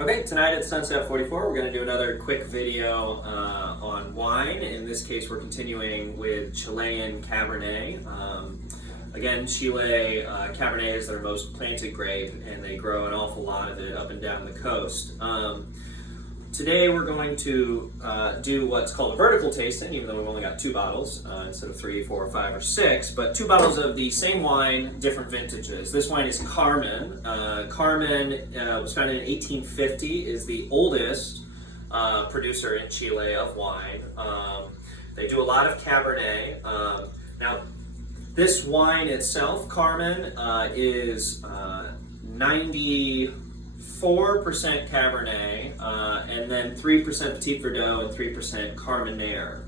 Okay, tonight at Sunset 44, we're going to do another quick video on wine. In this case, we're continuing with Chilean Cabernet. Again, Chile, Cabernet is their most planted grape, and they grow an awful lot of it up and down the coast. Today we're going to do what's called a vertical tasting, even though we've only got 2 bottles instead of 3, 4, 5, or 6, but 2 bottles of the same wine, different vintages. This wine is Carmen. Carmen was founded in 1850, is the oldest producer in Chile of wine. They do a lot of Cabernet. Now, this wine itself, Carmen, is 94% Cabernet, and then 3% Petit Verdot and 3% Carmenere.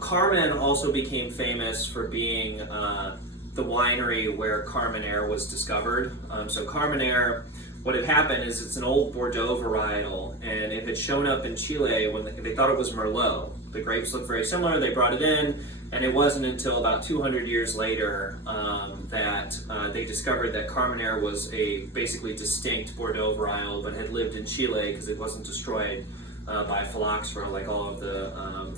Carmen also became famous for being the winery where Carmenere was discovered. So Carmenere, what had happened is it's an old Bordeaux varietal, and it had shown up in Chile when they thought it was Merlot. The grapes looked very similar, they brought it in, and it wasn't until about 200 years later that they discovered that Carmenere was a basically distinct Bordeaux varietal, but had lived in Chile because it wasn't destroyed by phylloxera like all of the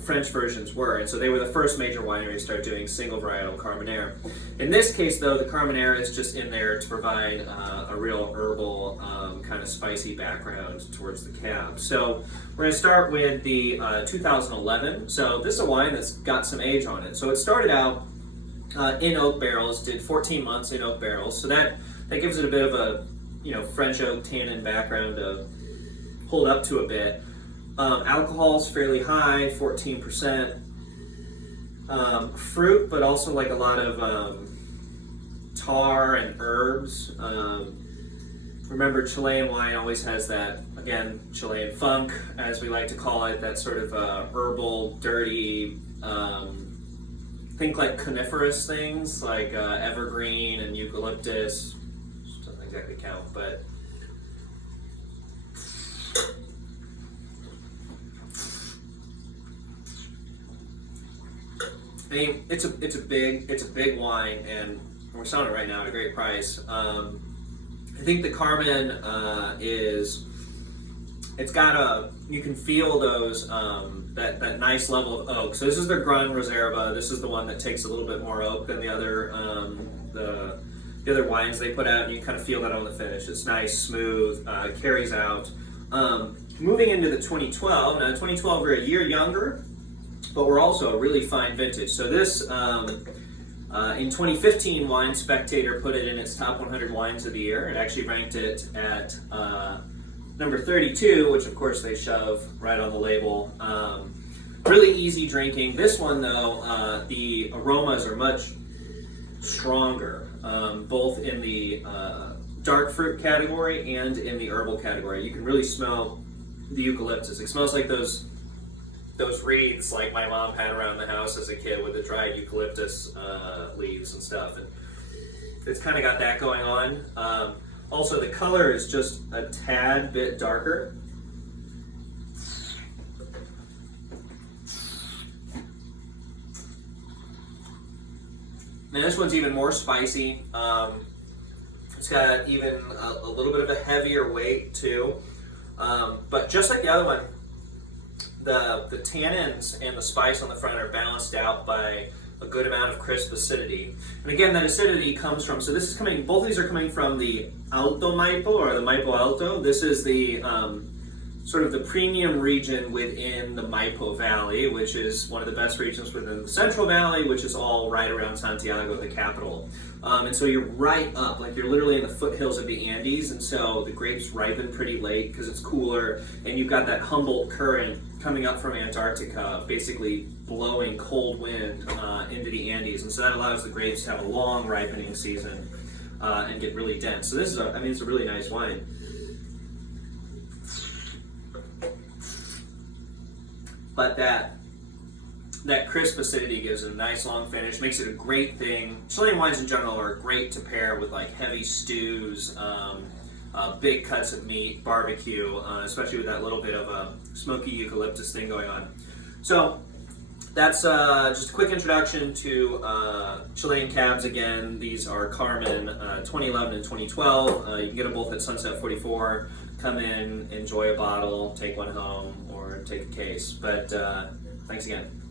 French versions were. And so they were the first major winery to start doing single varietal Carmenere. In this case, though, the Carmenere is just in there to provide a real herbal, kind of spicy background towards the cab. So we're going to start with the 2011. So this is a wine that's got some age on it. So it started out in oak barrels, did 14 months in oak barrels. So that gives it a bit of a French oak tannin background to hold up to a bit. Alcohol is fairly high, 14%. Fruit, but also like a lot of tar and herbs. Remember, Chilean wine always has that, again, Chilean funk, as we like to call it, that sort of herbal, dirty, think like coniferous things, like evergreen and eucalyptus. Doesn't exactly count, but I mean, it's a big wine, and we're selling it right now at a great price. I think the Carmen it's got you can feel those that nice level of oak. So this is their Grand Reserva. This is the one that takes a little bit more oak than the other wines they put out, and you kind of feel that on the finish. It's nice, smooth, carries out. Moving into the 2012. Now, 2012 we're a year younger, but we're also a really fine vintage. So this, in 2015, Wine Spectator put it in its top 100 wines of the year. It actually ranked it at number 32, which of course they shove right on the label. Really easy drinking. This one though, the aromas are much stronger, both in the dark fruit category and in the herbal category. You can really smell the eucalyptus. It smells like those wreaths like my mom had around the house as a kid with the dried eucalyptus leaves and stuff. And it's kind of got that going on. Also, the color is just a tad bit darker. And this one's even more spicy. It's got even a little bit of a heavier weight too. But just like the other one, the tannins and the spice on the front are balanced out by a good amount of crisp acidity. And again, that acidity comes from, so this is coming, both of these are coming from the Alto Maipo, or the Maipo Alto. This is the sort of the premium region within the Maipo Valley, which is one of the best regions within the Central Valley, which is all right around Santiago, the capital. And so you're right up, like you're literally in the foothills of the Andes, and so the grapes ripen pretty late because it's cooler, and you've got that Humboldt current coming up from Antarctica, basically blowing cold wind into the Andes, and so that allows the grapes to have a long ripening season and get really dense. So this is, it's a really nice wine. But that crisp acidity gives it a nice long finish, makes it a great thing. Chilean wines in general are great to pair with like heavy stews, big cuts of meat, barbecue, especially with that little bit of a smoky eucalyptus thing going on. So that's just a quick introduction to Chilean cabs. Again, these are Carmen 2011 and 2012. You can get them both at Sunset 44. come in, enjoy a bottle, take one home, or take a case. But thanks again.